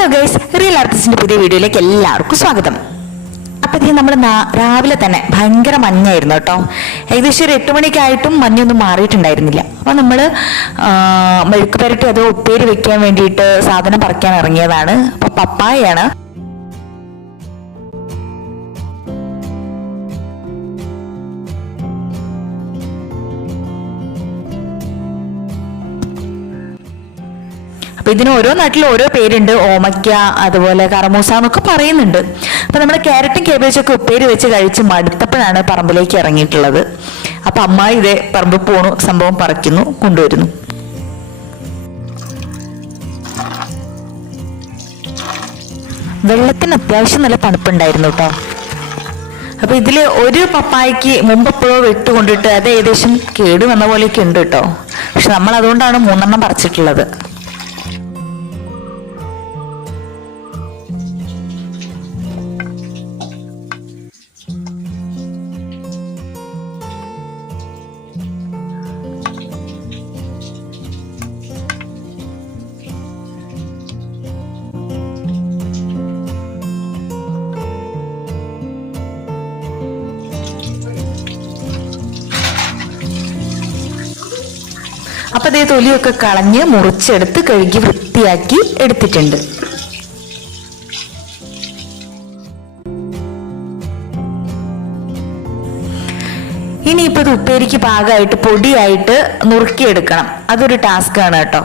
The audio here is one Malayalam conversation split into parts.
ഹലോ ഗൈസ്, റിയൽ ആർട്ടിസ്റ്റിന്റെ പുതിയ വീഡിയോയിലേക്ക് എല്ലാവർക്കും സ്വാഗതം. അപ്പോൾ ഇത് നമ്മൾ രാവിലെ തന്നെ ഭയങ്കര മഞ്ഞായിരുന്നു കേട്ടോ. ഏകദേശം ഒരു 8 മണിക്കായിട്ടും മഞ്ഞൊന്നും മാറിയിട്ടുണ്ടായിരുന്നില്ല. അപ്പോൾ നമ്മൾ മെഴുക്ക് പുരട്ടി അതോ ഉപ്പേരി വെക്കാൻ വേണ്ടിയിട്ട് സാധനം പറിക്കാൻ ഇറങ്ങിയതാണ്. അപ്പോൾ പപ്പായയാണ്. അപ്പോൾ ഇതിന് ഓരോ നാട്ടിലും ഓരോ പേരുണ്ട്. ഓമയ്ക്ക, അതുപോലെ കറമൂസ എന്നൊക്കെ പറയുന്നുണ്ട്. അപ്പോൾ നമ്മൾ ക്യാരറ്റും കേബേജൊക്കെ ഉപ്പേരി വെച്ച് കഴിച്ച് മടുത്തപ്പോഴാണ് പറമ്പിലേക്ക് ഇറങ്ങിയിട്ടുള്ളത്. അപ്പം അമ്മായി ഇതേ പറമ്പിൽ പോണു, സംഭവം പറിക്കുന്നു, കൊണ്ടുവരുന്നു. വെള്ളത്തിന് അത്യാവശ്യം നല്ല തണുപ്പുണ്ടായിരുന്നു കേട്ടോ. അപ്പൊ ഇതില് ഒരു പപ്പായക്ക് മുമ്പെപ്പോഴോ വെട്ടുകൊണ്ടിട്ട് അത് ഏകദേശം കേട് വന്ന പോലെയൊക്കെ ഉണ്ട് കേട്ടോ. പക്ഷെ നമ്മൾ അതുകൊണ്ടാണ് 3 പറിച്ചിട്ടുള്ളത്. അപ്പൊ അതേ തൊലിയൊക്കെ കളഞ്ഞ് മുറിച്ചെടുത്ത് കഴുകി വൃത്തിയാക്കി എടുത്തിട്ടുണ്ട്. ഇനിയിപ്പോ ഇത് ഉപ്പേരിക്ക് പാകമായിട്ട് പൊടിയായിട്ട് നുറുക്കിയെടുക്കണം. അതൊരു ടാസ്ക് ആണ് കേട്ടോ.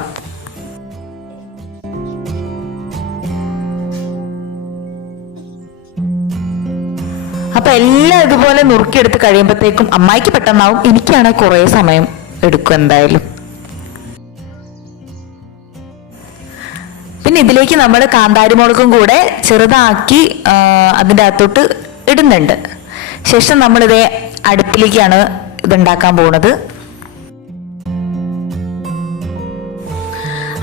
അപ്പൊ എല്ലാം ഇതുപോലെ നുറുക്കിയെടുത്ത് കഴിയുമ്പോഴത്തേക്കും അമ്മായിക്ക് പെട്ടെന്നാവും, എനിക്കാണെങ്കിൽ കുറെ സമയം എടുക്കും എന്തായാലും. പിന്നെ ഇതിലേക്ക് നമ്മൾ കാന്താരി മുളകും കൂടെ ചെറുതാക്കി അതിൻ്റെ അകത്തോട്ട് ഇടുന്നുണ്ട്. ശേഷം നമ്മളിതേ അടുപ്പിലേക്കാണ് ഇതുണ്ടാക്കാൻ പോകുന്നത്.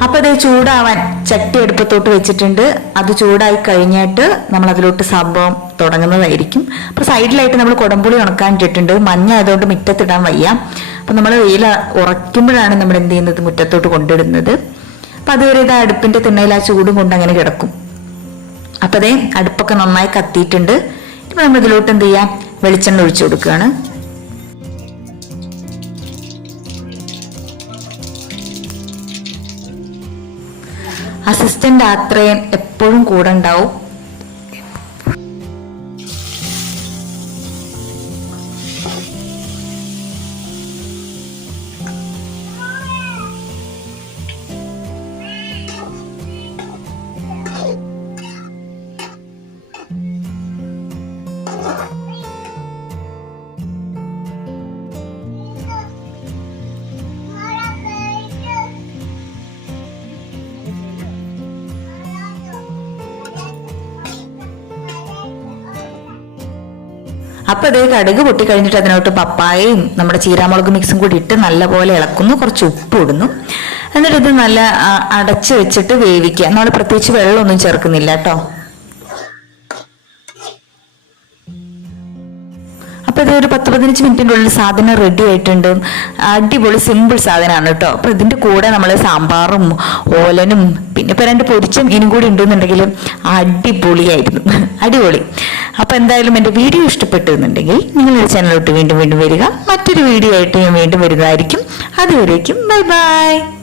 അപ്പൊ ഇത് ചൂടാവാൻ ചട്ടി അടുപ്പത്തോട്ട് വെച്ചിട്ടുണ്ട്. അത് ചൂടായി കഴിഞ്ഞിട്ട് നമ്മൾ അതിലോട്ട് സംഭവം തുടങ്ങുന്നതായിരിക്കും. അപ്പൊ സൈഡിലായിട്ട് നമ്മൾ കുടംപുളി ഉണക്കാൻ ഇട്ടിട്ടുണ്ട്. മഞ്ഞ ആയതുകൊണ്ട് മുറ്റത്തിടാൻ വയ്യ. അപ്പൊ നമ്മൾ വെയിൽ ഉറയ്ക്കുമ്പോഴാണ് നമ്മൾ എന്ത് ചെയ്യുന്നത്, മുറ്റത്തോട്ട് കൊണ്ടിടുന്നത്. അപ്പൊ അതുവരെ ഇത് അടുപ്പിന്റെ തിണ്ണയിൽ ആ ചൂടും കൊണ്ട് അങ്ങനെ കിടക്കും. അപ്പൊ അതേ അടുപ്പൊക്കെ നന്നായി കത്തിയിട്ടുണ്ട്. ഇപ്പൊ നമ്മൾ ഇതിലോട്ട് എന്ത് ചെയ്യാം, വെളിച്ചെണ്ണ ഒഴിച്ചു കൊടുക്കുകയാണ്. അസിസ്റ്റന്റ് അത്രയും എപ്പോഴും കൂടെ ഉണ്ടാവും. അപ്പൊ അതേ കടുക് പൊട്ടി കഴിഞ്ഞിട്ട് അതിനോട്ട് പപ്പായയും നമ്മുടെ ചീരാമുളക് മിക്സും കൂടി ഇട്ട് നല്ലപോലെ ഇളക്കുന്നു. കുറച്ച് ഉപ്പ് ഇടുന്നു. എന്നിട്ട് ഇത് നല്ല അടച്ചു വെച്ചിട്ട് വേവിക്കുക. നമ്മൾ പ്രത്യേകിച്ച് വെള്ളമൊന്നും ചേർക്കുന്നില്ല കേട്ടോ. അപ്പൊ ഇത് ഒരു 10-15 മിനിറ്റിൻ്റെ ഉള്ളിൽ സാധനം റെഡി ആയിട്ടുണ്ട്. അടിപൊളി സിമ്പിൾ സാധനമാണ് കേട്ടോ. അപ്പൊ ഇതിന്റെ കൂടെ നമ്മൾ സാമ്പാറും ഓലനും പിന്നെ ഇപ്പൊ 2 പൊരിച്ച മീനും കൂടി ഉണ്ടെന്നുണ്ടെങ്കിലും അടിപൊളിയായിരുന്നു. അടിപൊളി. അപ്പൊ എന്തായാലും എന്റെ വീഡിയോ ഇഷ്ടപ്പെട്ടു എന്നുണ്ടെങ്കിൽ നിങ്ങളുടെ ചാനലിലോട്ട് വീണ്ടും വരിക. മറ്റൊരു വീഡിയോ ആയിട്ട് ഞാൻ വീണ്ടും വരുന്നതായിരിക്കും. അതുവരേക്കും ബൈ ബൈ.